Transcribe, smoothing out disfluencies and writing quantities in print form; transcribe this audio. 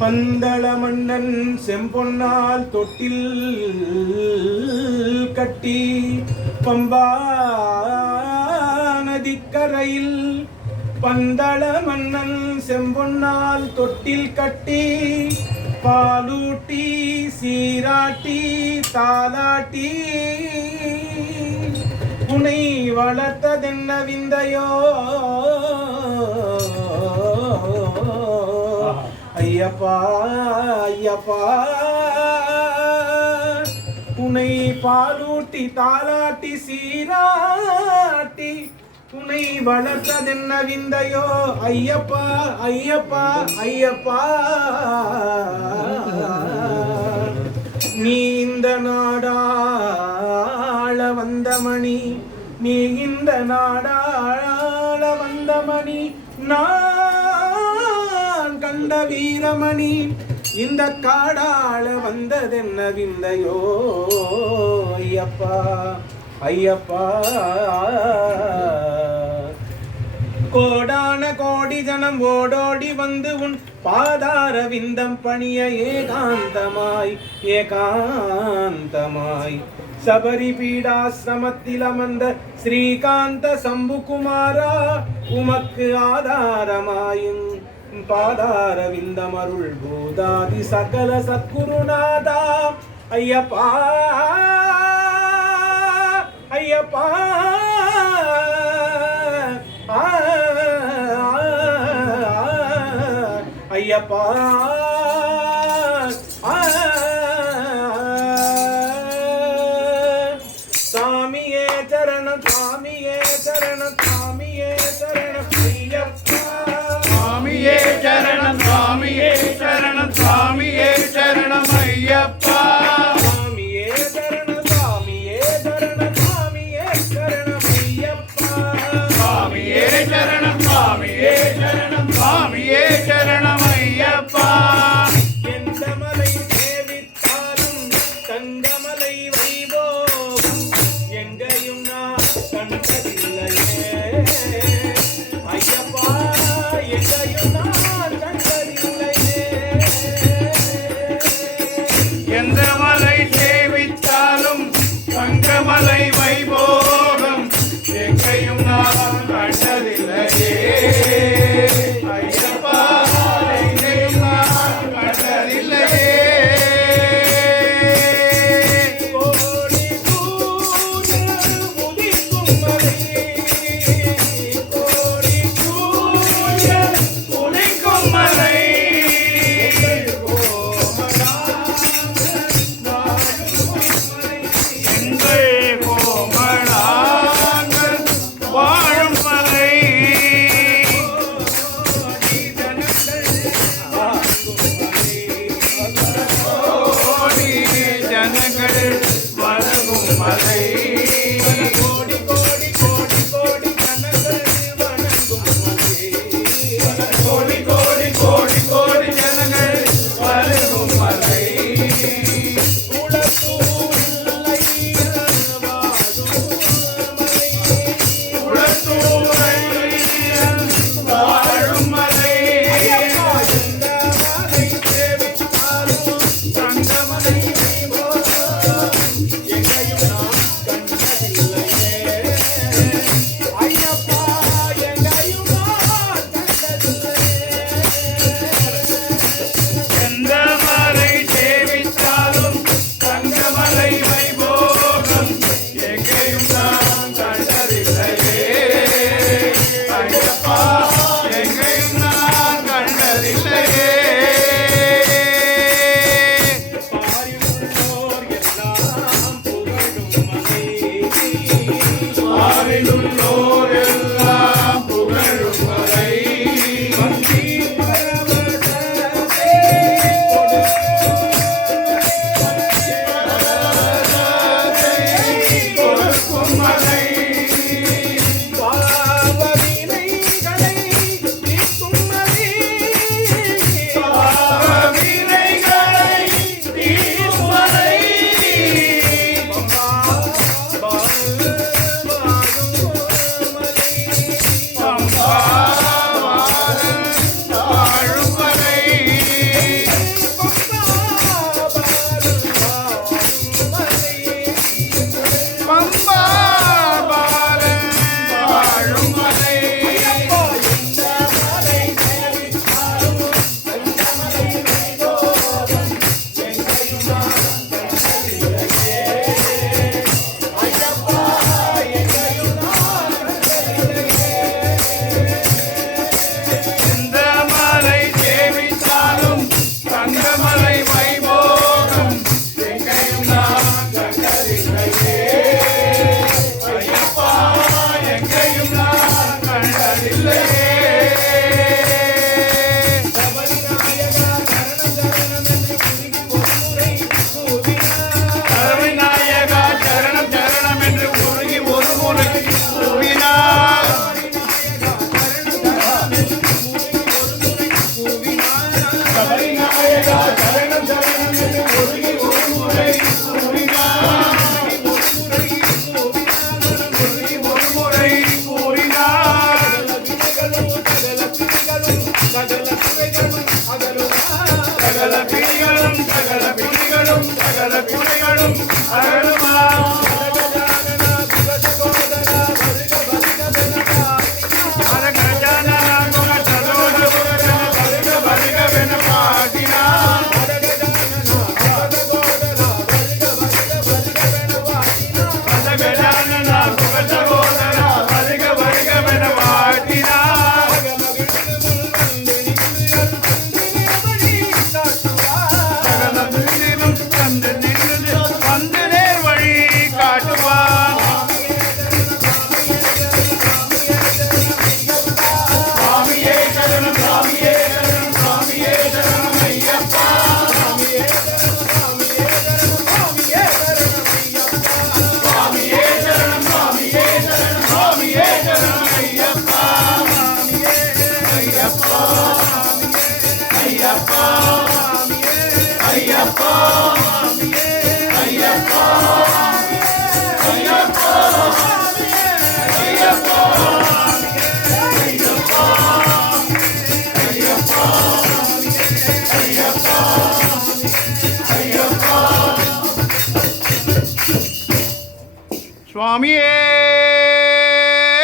பந்தள மன்னன் செம்பொன்னால் தொட்டில் கட்டி பம்பா நதிக்கரையில் பந்தள மன்னன் செம்பொன்னால் தொட்டில் கட்டி பாலூட்டி சீராட்டி தாலாட்டி உனை வளர்த்ததென்ன விந்தையோ ஐயப்பா ஐயப்பா உனை பாலூட்டி தாலாட்டி சீராட்டி உனை வளர்த்ததென்ன விந்தையோ ஐயப்பா ஐயப்பா ஐயப்பா நீ இந்த நாடாள வந்த மணி நீ இந்த நாடாள வந்த மணி நான் கண்ட வீரமணி இந்த காடாள வந்ததென்ன விந்தையோ ஐயப்பா ஐயப்பா கோடான கோடி ஜனம் ஓடோடி வந்து உன் பாதார விந்தம் பணிய ஏகாந்தமாய் ஏகாந்தமாய் சபரி பீடாசிரமத்தில் அமர்ந்த ஸ்ரீகாந்த சம்புகுமாரா உமக்கு ஆதாரமாயும் பாதார விந்தம் அருள் பூதாதி சகல சத்குருநாதா ஐயப்பா ஐயப்பா ஐயப்பா சாமியே சரணம் சாமியே சரணம் சாமியே சரணம் ஐயப்பா சாமியே சரணம் சாமியே சரணம் சாமியே சரணம் ஐயப்பா சாமியே சரணம் சாமியே சரணம் சாமியே சரணம் ஐயப்பா சாமியே சரணம் சாமியே சரணம் சாமியே சரணம் ஐயப்பா எந்த மலை சேவித்தாலும் தங்கமலை வைபோகம் எங்கேயும் நான் கண்டதில்லையே ஐயப்பா எங்கேயும் நான் கண்டதில்லையே எந்த மலை சேவித்தாலும் தங்கமலை வைபோகம் எங்கேயும் நான் கண்டதில்லையே ஐயப்பா எங்கேயும் நான் கண்டதில்லையே கோடி சூரியன் உதிக்கும் மலை கோடி சூரியன் உதிக்கும் மலை விநாயகா சரணம் சரணம் என்று முருகி ஒரு முறை கூறினார். முருகி ஒரு முறை கூறினார். சகல பிணிகளும் சகல பிணிகளும் சகல குறைகளும் அகலுமா. சுவாமியே